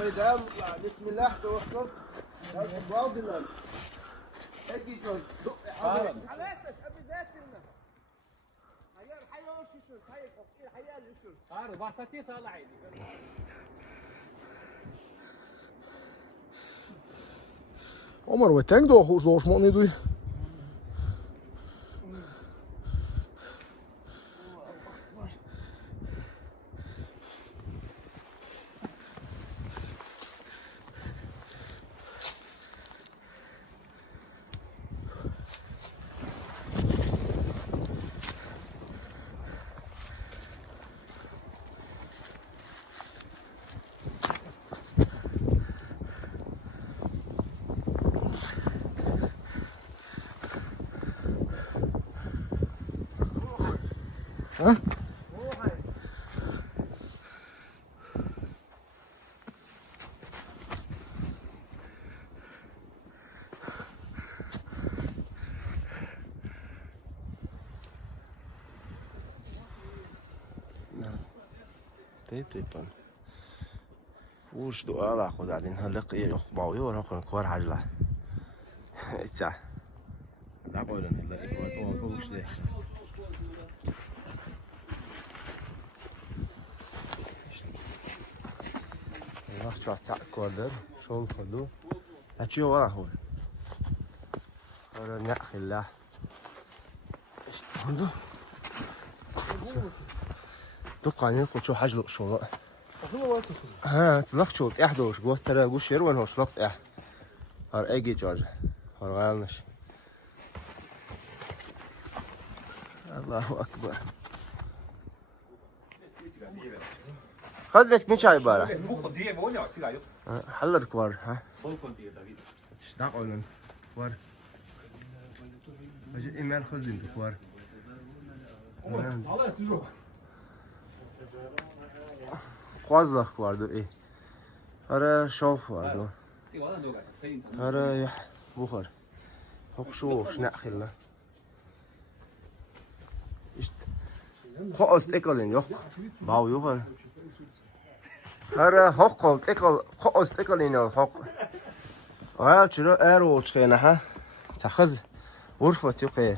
ويدام بسم الله توكل واضي لنا اجي جوز دق على ابي ذاتنا هيا الحياه وش شو هيا الحياه اللي شو صار باساتي طالع عيني Omar, wat denk je toch? Zoals man niet doe. ها؟ طيب وش دو اخذ قاعدين هلق ايه اخباوي وراك كوار حاجه ساعه لا قول هلا ايه تو وش ده راح تروح كوردر شغل خدو هاتشي ورا هو ورا نأخي الله اشتغلوا توقعني قلت شو حاجة شو ها تلقت شو احدوش قلت ترى قوش يروان هوش لقت اح هار اجي جورج هار غالنش الله اكبر خذ بيتك من شاي بارا حلر كوار ها اشتاقوا كوار اجي ايميل خزين كوار خوازلخ vardı iyi. Ara şof vardı. Ara ya buhar. Hok şu şnakilla. İşte. Khost ekolin yok. Bav yok. Ara hok kolt ekol khost ekolin yok hok. Ayal çiro er olçkena ha. Takhız غرفة يقي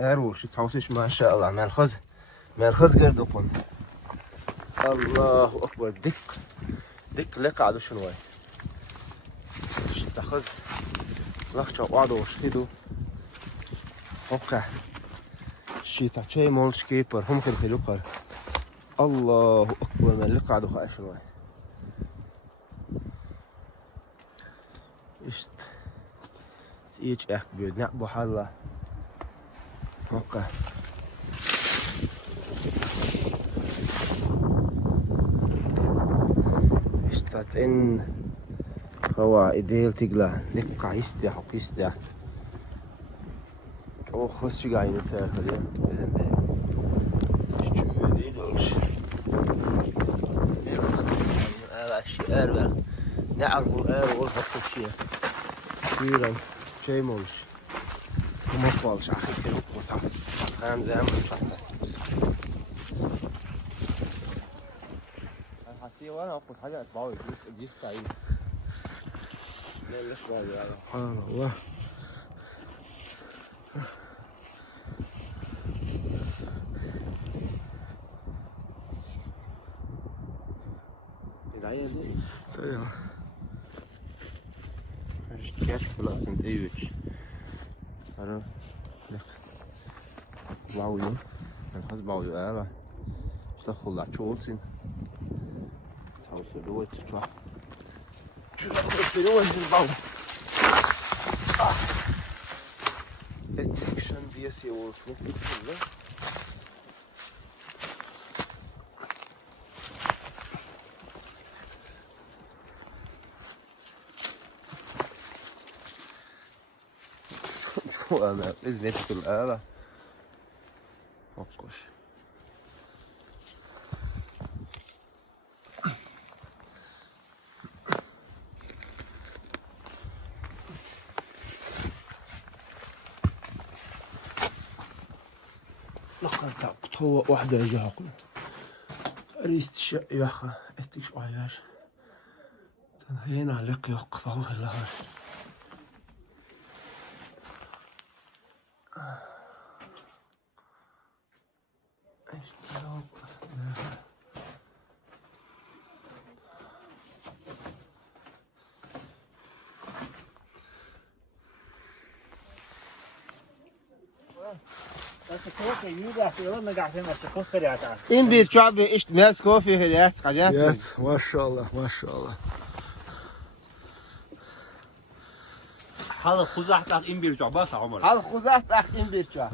اروش تعوسش ما شاء الله مال خز قردقون الله اكبر دق لقى عدو شنواي تاخذ لخشة وعدو وشهدو وقع شي تاچي مول شكيبر هم كن خلوقر الله اكبر من لقى عدو خايف شنواي اشت تيج اك بيد نعبو حلا وقع اشتات ان هو ايديل تقلا نقع يستح وقيستح او خش قاعد يسافر اليوم اذن ده شو دي دولش هذا شيء اربع نعرف الار والخط شيء كثيرا شيء مولش وما طالش اخي كده وصح خان زي ما حسي وانا اخذ حاجه اتبعوي دي سعيد لا ليش باوي سبحان الله العيال دي سيئة كيف خلاص انت ايوش عرف لك باوي الحز باوي اه تدخل على شولتين سوسو دوت تروح شو باوي Detection diye olsun. شو انا ازاي في الآلة وقش لقد هو واحدة جاكل ريست شق يا أخا اتكش عياش هنا لق yok vallahi. این بیرچه به اشت میز کافی هریت قجات. Yet. Maşallah maşallah. هذا خزاح تاع إن بيرجع بس عمر. Al khuzat akh in بیرچه.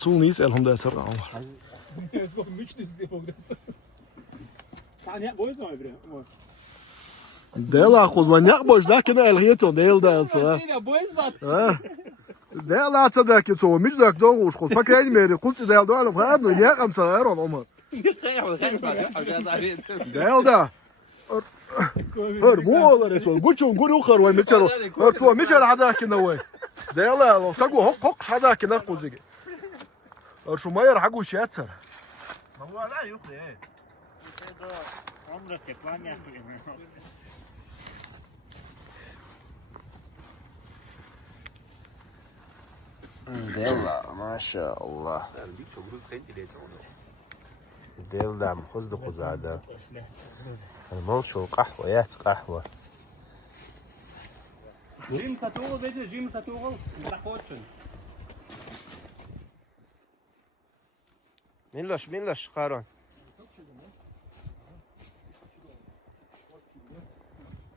Toen niet, elham da ser Omar. Dela kuzmanyak boş da kime elhiyeto değil da sa. Dela tada ki so mich da do uş kuz pakayni meri kuz da do alıp har no yak am sa eron Omar. Dela. Hör bu olar so guçun guru khar way michero. Hör so michel hada ki na way. Dela lo sagu hok hada ki na kuzigi. Hör şu mayer hagu şatar. هو لا يخرج. عمرك كمان يا اخي يلا ما شاء الله. ديلدم خذ خزعده. الموش قهوة يات قهوة. جيم ساتوغل bitte جيم ساتوغل. تاخدشن. ملش قارون.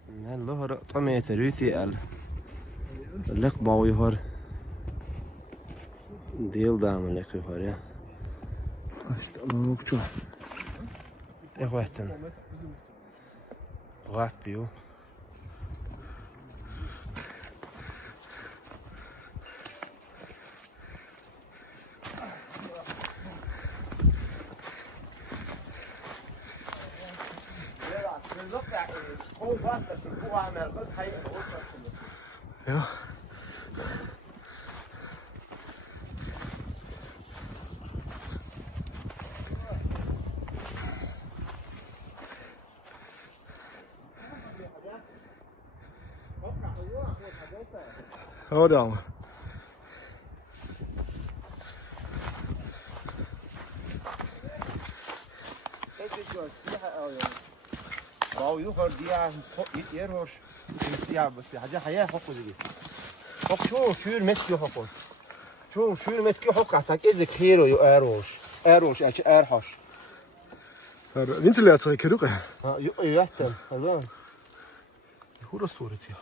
الله طمي تريتي اللق باوي هر ديل دام اللق هر يا İşte anokçu. اخواتنا غابيو Ja. Ja, da. باو يخر ديا ميت يروش يا بس حاجة حياة حقه دي حق شو المسكي حقه شو المسكي حقه تاك إذا كيرو يروش أش أرحش Winterleert ze keruke. ها يحتم هذا Hoe dat stoort ja.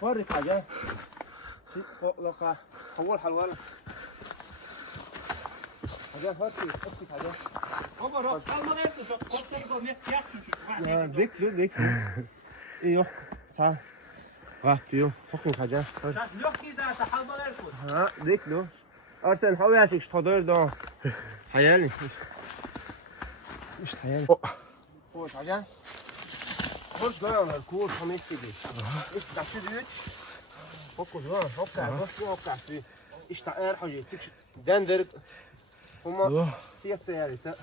فرق حاجة لقى أول حلوة حاجة فرق حاجة عمر alma ner så kostar det ner jättemycket. يا ديك إيوه تعال فيو حكم حاجة Lock i där så halva ner kos. ها ديك له أرسل حاول يعطيك شطادر ده حيالي مش حيالي قوة حاجة خش ده على الكور خميس كده إيش تعشي ديوتش حكم ده حكم فيه إيش تعير حاجة تيك دندر هما سياسة يعني تا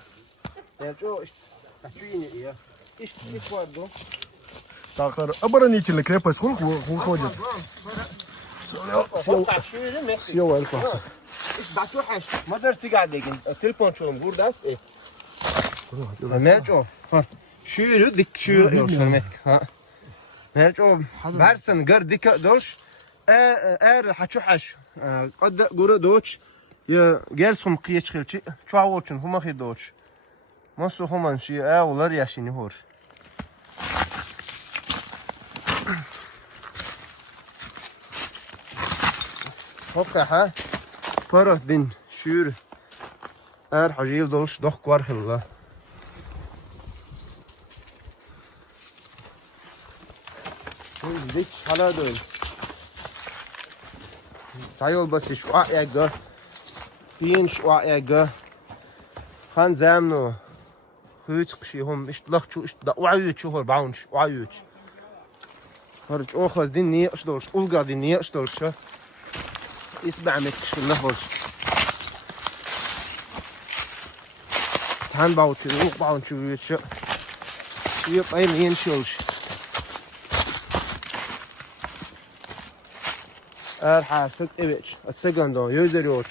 يعني إيش تعشيني إيه إيش وارده Takar abara niet in de krepas hoe gooit het. Sio el kwasa. إيش بعتوحش ما درت قاعد لكن التليفون شو نقول ده إيه مالجو شو يردك شو يوصلمتك ها مالجو برسن قر ديك دولش حتشوحش قد قرا دوتش يا جالسهم قيتش خلشي شو عوضشن هما خير دوتش ما سو هما شي ولا ياشيني هور هوكا ها فرح دين شور حجيل دولش دوخ كوار خلا ديك حلا دول تعال بس شو ايجا فين شو ايجا خان زامنو خويت قشيهم اش لخ شو اش وعيوت شو هو باونش وعيوت خرج اوخذ دني اشدوش القا دني اشدوش يسبع متش اللهوش تان باوتش باونش ويتش يبقى ينشوش حاسك evet السكندو يزريوش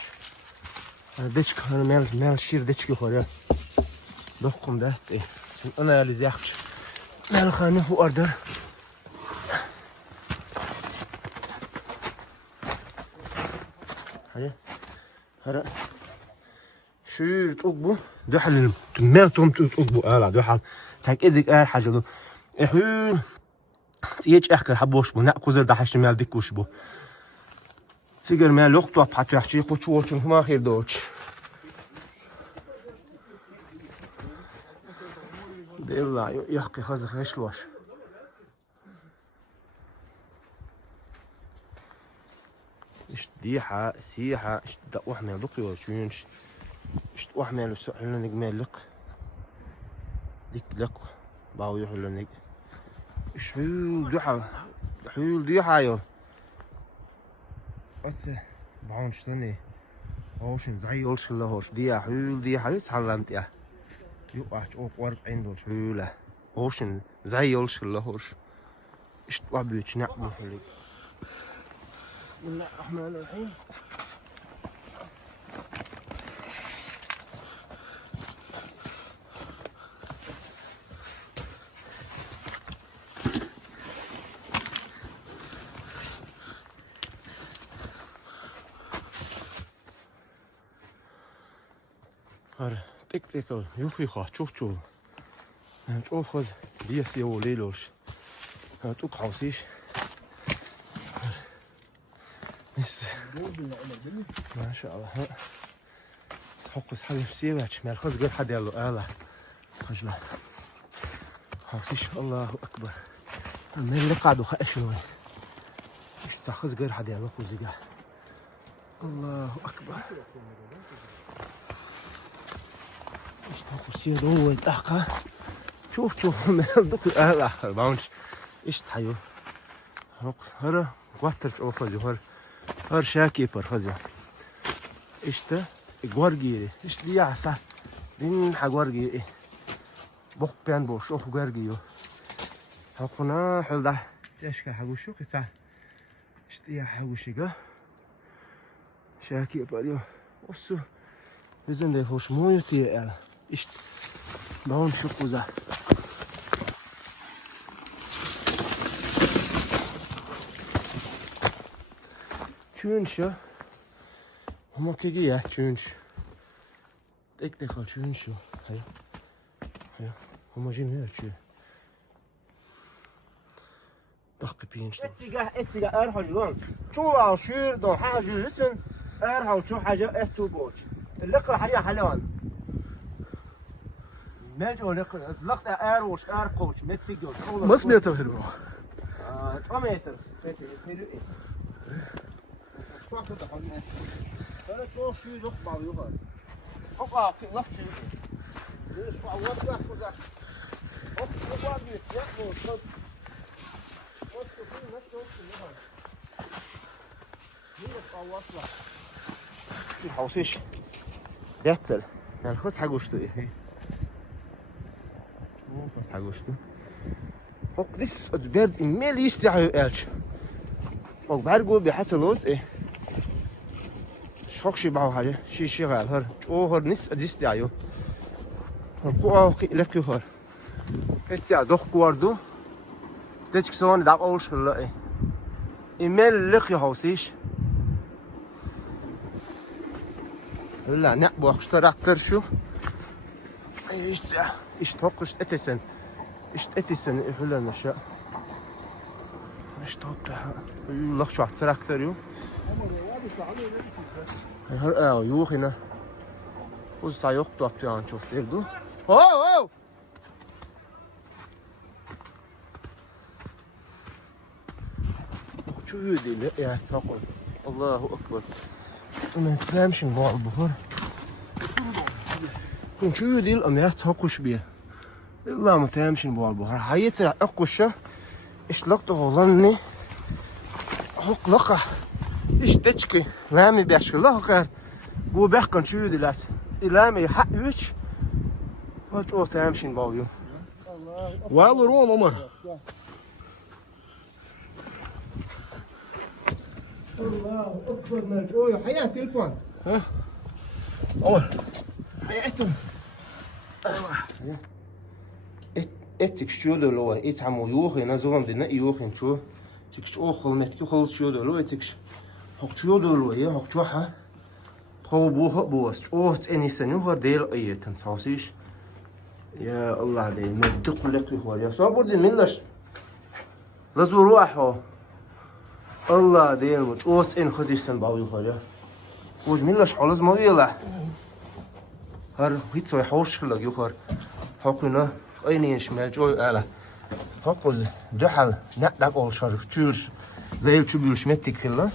ديتش كان مال شير ديتش كخوريا دقم دهت ايه انا اللي زيخش مال خانه هو اوردر هيا هرا شير تقبو دحل مال توم تقبو الا دحل تاك ازيك حاجه دو احول تيج احكر حبوش بو ناكوزر دحش مال ديكوش بو سيجر مال لقطه بحطو يحشي قوتشو ما خير دوتش يلا يحكي خزخ يشلوش اش ديحة سيحة اش دقوح مال دقي وشوينش اش دقوح مال وسحلو نجمال لق ديك لق باو يحلو نج اش حيول ديحة حيول ديحة يو أتسه بعون شتني هوشن زي يولش الله هوش ديا حيول ديحة يتحلمت يا يقعد اوق ورق عنده حيولة هوشن زي يولش الله هوش اش دقوح بيوتش نعمو حلق بسم الله الرحمن الرحيم هذا تك تك يوخي خا شوف شوف شوف خذ ديس يو ليلوش توك حوسيش بس ما شاء الله حقس حاجه سيباتش مال خذ غير حد يلا الا خجله حوسيش الله اكبر من اللي قعدوا خاشوا ايش تاخذ غير حد يلا خوزيقه الله اكبر اشتاقوا سيد هو يتأخى شوف من الدخل اخر باونش ايش تحيو هرا قواترش اوفا هر شاكي بر خزو اشتا غورغي ايش دي عسا دين حغورغي بوك بيان بوش اوف غورغيو حقنا حلدا تشكا حغوشو قطع اشتي حغوشيغا شاكي بريو وسو بزن ده خوش مويتي ال ايش باون شو قوزا شونشا هما كيجي يا شونش ديك دخل شونشو هيا هيا هما جيم هيرشو دقي بينش اتيجا ارحل لون شو عشير دو حاجه لسن ارحل شو حاجه استو بوش اللقرة حاجة حلوان ماجو لقرة لقطة اروش ارقوش متجوش بس متر خلو 3 متر شو كنت حنا انا شو يقطع يظهر حقا لفت شو ليش عوض كذا حق وقعد ياخذ صد وصل في نفسه يظهر هي واصله في حوسيش داتل يعني خص حاجوشتو ايه خص حاجوشتو فوق لسه برد مال يستعيو الش فوق برجو بحتلوز ايه شوكشي باو حاجه شي غال هر هر نس ديستعيو هر فوق لك هر اتيا دوخ كواردو دتك سون داب اول شلا ايه ايميل لك حوسيش لا نعبو اخترع كرشو ايش توقش اتسن يحل المشاء ايش توقع يلا شو تراكتور يو هر يوخنا خذ سايق توقع نشوف يردو واو شو يدي لا يا تاقل Allahu akbar. Ama tlemşin bu buhar. Kun şu değil ama ya takuş bir. İlla mı tlemşin bu buhar. Hayat akuşa işlak olan ne? Huklaqa. İşte çıkı. Lami beşkila hakar. Bu bekkan şu değil as. İlami ha 3. Aç o tlemşin bağlıyor. Vallahi ruan Ömer. Allah akbar mercoy. Hayat telefon. Ömer. Hayatım. Ettik şu dolu. Et hamu yok. Nazılan dine yok şu. Tikş o xılmetki xıl şu dolu. Etik. Hakçu dolu ya. Hakçu ha. Tavuğu bu. O enisen var değil ayetem tavsiş. Ya Allah değil. Meddik leki var ya. Sabır din minnaş. Lazur ruhu. Allah değil mi? O en xızisten bağı var ya. وش منلاش حالز ما يلا هر هيت سوي حوش خلا يخر حقنا أيني شمال جوي على حقز دحل نقدر أول شهر تشوش زي تشوبيش متك خلا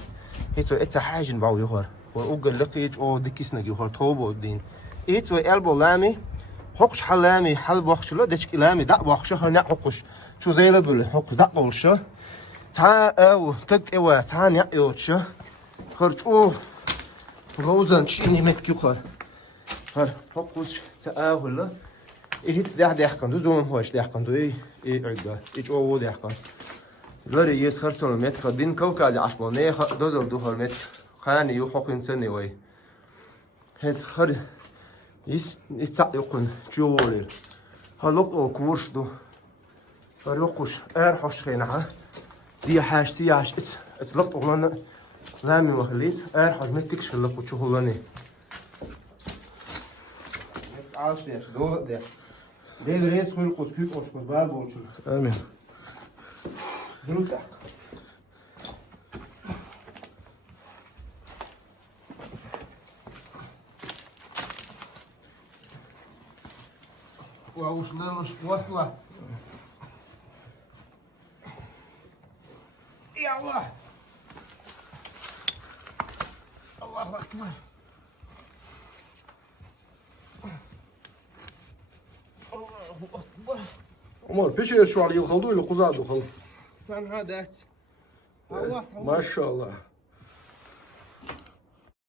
هيت سوي إتا حاجن باو يخر وأوجل لقيج أو دكيسنا يخر توبو دين هيت سوي ألبو لامي حقش حلامي حل بخش لا دشك لامي دق بخش هر نحقش شو زي لبل حق دق بخش تا أو تك أو تا نحيوش خرج أو غوزن شيني متك يخر هر حقوش تأهل إيه ده كندو زون هوش ده كندو إيه عدا إيش أو ده كند غير يس خرسون مت خدين كوكا عشبانه دوزل دو هرمت خاني يو حق إنسان وي هز خر يس يقن جوال هلوك أو كورش دو فريقش حش خينها دي حاش سياش لقط أغلنا لا من وخليس حجمتك شلق وشهولاني عاش يا دو ده ده ريس خل قسكيك أوش بعد بوشل آمين. دلوقتي وش نرش وصلة يا الله الله أكبر الله أكبر Ömer peşe şu an yıl kaldı öyle kuzadı kaldı. Sen hadet. Allah Maşallah.